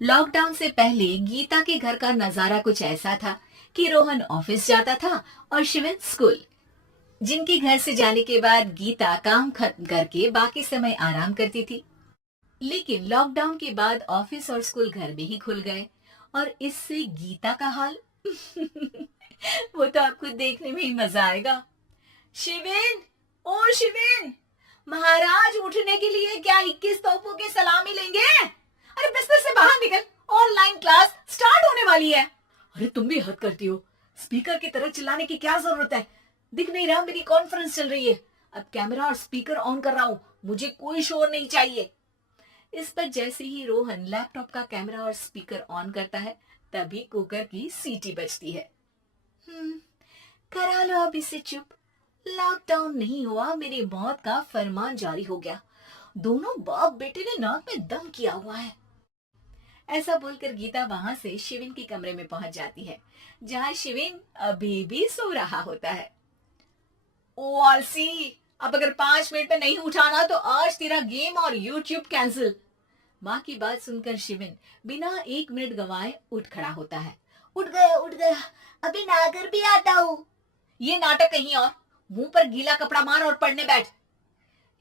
Lockdown से पहले गीता के घर का नजारा कुछ ऐसा था कि रोहन ऑफिस जाता था और शिवन स्कूल। जिनके घर से जाने के बाद गीता काम खत्म करके बाकी समय आराम करती थी। लेकिन लॉकडाउन के बाद ऑफिस और स्कूल घर में ही खुल गए और इससे गीता का हाल वो तो आपको देखने में ही मजा आएगा। शिवेन, ओ शिवेन, महाराज उठने के लिए क्या 21 तोपों की सलामी लेंगे? अरे बिस्तर से बाहर निकल, ऑनलाइन क्लास स्टार्ट होने वाली है। अरे तुम भी हद करती हो, स्पीकर की तरह चिल्लाने की क्या जरूरत है? दिख नहीं रहा मेरी कॉन्फ्रेंस चल रही है। अब कैमरा और स्पीकर ऑन कर रहा हूँ, मुझे कोई शोर नहीं चाहिए। इस पर जैसे ही रोहन लैपटॉप का कैमरा और स्पीकर ऑन करता है तभी कुकर की सीटी बजती है। करा लो अब इसे चुप। लॉकडाउन नहीं हुआ, मेरी मौत का फरमान जारी हो गया। दोनों बाप बेटे ने नाक में दम किया हुआ है। ऐसा बोलकर गीता वहां से शिविन के कमरे में पहुंच जाती है, जहां शिविन अभी भी सो रहा होता है। ओ आलसी, अब अगर 5 मिनट में नहीं उठाना तो आज तेरा गेम और यूट्यूब कैंसिल। माँ की बात सुनकर शिविन बिना 1 मिनट गंवाए उठ खड़ा होता है। उठ गया उठ गया, अभी नागर भी आता हूँ। ये नाटक कहीं और, मुंह पर गीला कपड़ा मार और पढ़ने बैठ।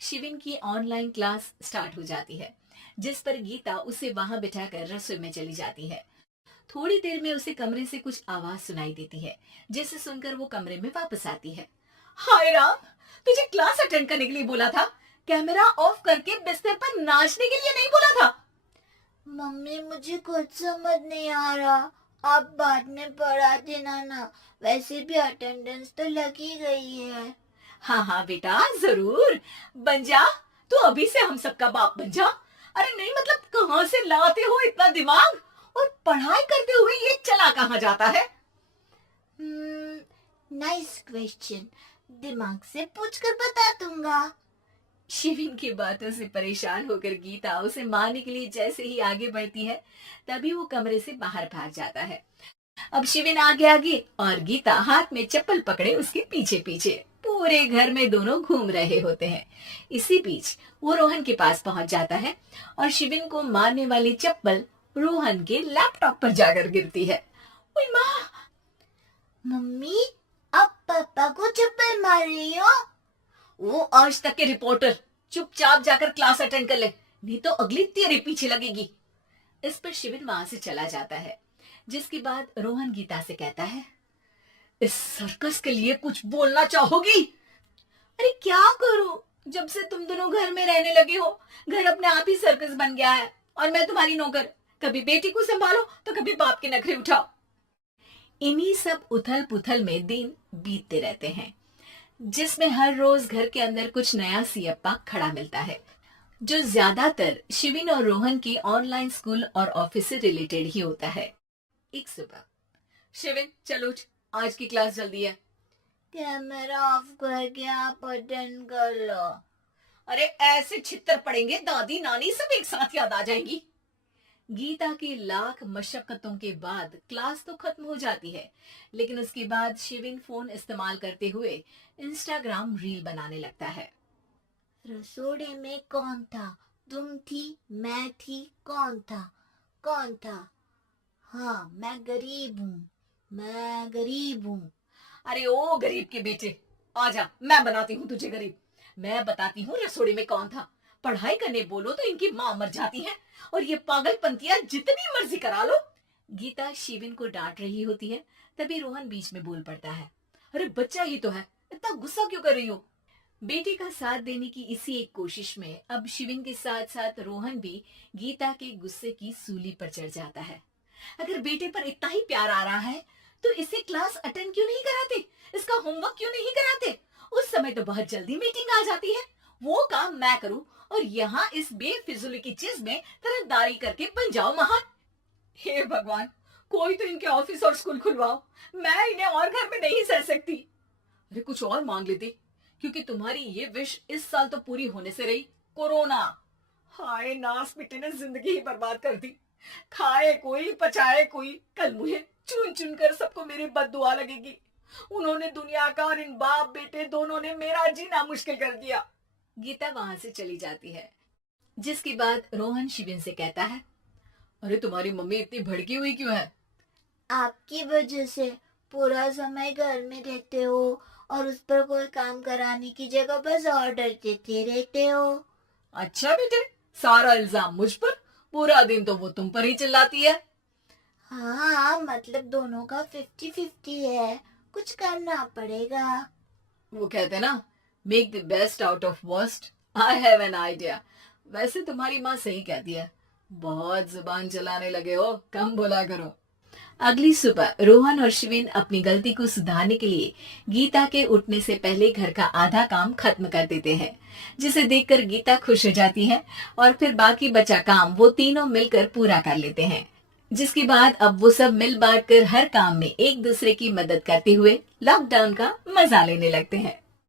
शिविन की ऑनलाइन क्लास स्टार्ट हो जाती है, जिस पर गीता उसे वहां बिठाकर रसोई में चली जाती है। थोड़ी देर में उसे कमरे से कुछ आवाज सुनाई देती है, जिसे सुनकर वो कमरे में वापस आती है। हाय राम, तुझे क्लास अटेंड करने के लिए बोला था, कैमरा ऑफ करके बिस्तर पर नाचने के लिए नहीं बोला था। मम्मी मुझे कुछ समझ नहीं आ रहा, आप बाद में पढ़ा देना ना, वैसे भी अटेंडेंस तो लगी गई है। हाँ हाँ बेटा, जरूर बन जा। तू अभी से हम सबका बाप बन जा। अरे नहीं मतलब कहाँ से लाते हो इतना दिमाग, और पढ़ाई करते हुए ये चला कहाँ जाता है? नाइस क्वेश्चन, दिमाग से पूछकर बता दूंगा। शिविन की बातों से परेशान होकर गीता उसे मारने के लिए जैसे ही आगे बढ़ती है तभी वो कमरे से बाहर भाग जाता है। अब शिविन आगे आगे और गीता हाथ में चप्पल पकड़े उसके पीछे पीछे पूरे घर में दोनों घूम रहे होते हैं। इसी बीच वो रोहन के पास पहुंच जाता है और शिविन को मारने वाली चप्पल रोहन के लैपटॉप पर जाकर गिरती है। ओए माँ! मम्मी, आप पापा को चप्पल मार रही हो? वो आज तक के रिपोर्टर, चुपचाप जाकर क्लास अटेंड कर ले, नहीं तो अगली तेरे पीछे लगेगी। इस पर शिविन वहां से चला जाता है, जिसके बाद रोहन गीता से कहता है, इस सर्कस के लिए कुछ बोलना चाहोगी? अरे क्या करूं, जब से तुम दोनों घर में रहने लगे हो घर अपने आप ही सर्कस बन गया है और मैं तुम्हारी नौकर। कभी बेटी को संभालो तो कभी बाप के नखरे उठाओ। इन्हीं सब उथल पुथल में दिन बीतते रहते हैं, जिसमें हर रोज घर के अंदर कुछ नया सियप्पा खड़ा मिलता है, जो ज्यादातर शिविन और रोहन की ऑनलाइन स्कूल और ऑफिस से रिलेटेड ही होता है। एक सुबह, शिविन चलो उठ, आज की क्लास जल्दी है। कैमरा ऑफ करके आप अटेंड कर लो। अरे ऐसे छित्तर पड़ेंगे दादी नानी सब एक साथ याद आ जाएंगी। गीता की लाख मशक्कतों के बाद क्लास तो खत्म हो जाती है, लेकिन उसके बाद शिविन फोन इस्तेमाल करते हुए इंस्टाग्राम रील बनाने लगता है। रसोड़े में कौन था? तुम थी, मैं थी, कौन था? कौन था? हाँ, मैं गरीब हूँ, मैं गरीब हूँ। अरे ओ गरीब के बेटे, आजा मैं बनाती हूँ तुझे गरीब। मैं बताती हूँ रसोड़ी में कौन था। पढ़ाई करने बोलो तो इनकी माँ मर जाती है और ये पागलपंतियां जितनी मर्जी करा लो। गीता शिविन को डांट रही होती है, तभी रोहन बीच में बोल पड़ता है। अरे बच्चा ही तो है, इतना गुस्सा क्यों कर रही हो? बेटी का साथ देने की इसी एक कोशिश में अब शिविन के साथ साथ रोहन भी गीता के गुस्से की सूली पर चढ़ जाता है। अगर बेटे पर इतना ही प्यार आ रहा है तो इसे क्लास अटेंड क्यों नहीं कराते, इसका होमवर्क क्यों नहीं कराते? उस समय तो बहुत जल्दी मीटिंग आ जाती है, वो काम मैं करूं और यहाँ इस बेफिजुली की चीज में तरफदारी करके बन जाओ महान। हे भगवान, कोई तो इनके ऑफिस और स्कूल खुलवाओ, मैं इन्हें और घर में नहीं सह सकती। अरे कुछ और मांग लेती, क्योंकि तुम्हारी ये विश इस साल तो पूरी होने से रही, कोरोना। हाय नास बेटे ने जिंदगी ही बर्बाद कर दी। खाए कोई पचाए कोई, कल मुझे चुन चुन कर सबको मेरी बद्दुआ लगेगी। उन्होंने दुनिया का और इन बाप बेटे दोनों ने मेरा जीना मुश्किल कर दिया। गीता वहां से चली जाती है, जिसके बाद रोहन शिविन से कहता है, अरे तुम्हारी मम्मी इतनी भड़की हुई क्यों है? आपकी वजह से पूरा समय घर में रहते हो और उस पर कोई काम कराने की जगह बस ऑर्डर देते रहते हो। अच्छा बेटे, सारा इल्जाम मुझ पर, पूरा दिन तो वो तुम पर ही चिल्लाती है। हाँ, मतलब दोनों का 50-50 है, कुछ करना पड़ेगा। वो कहते ना, make the best out of worst. I have an idea. वैसे तुम्हारी माँ सही कहती है, बहुत जुबान चलाने लगे हो, कम बोला करो। अगली सुबह रोहन और शिविन अपनी गलती को सुधारने के लिए गीता के उठने से पहले घर का आधा काम खत्म कर देते हैं, जिसे देखकर गीता खुश हो जाती है और फिर बाकी बचा काम वो तीनों मिलकर पूरा कर लेते हैं। जिसके बाद अब वो सब मिल बांट कर हर काम में एक दूसरे की मदद करते हुए लॉकडाउन का मजा लेने लगते हैं।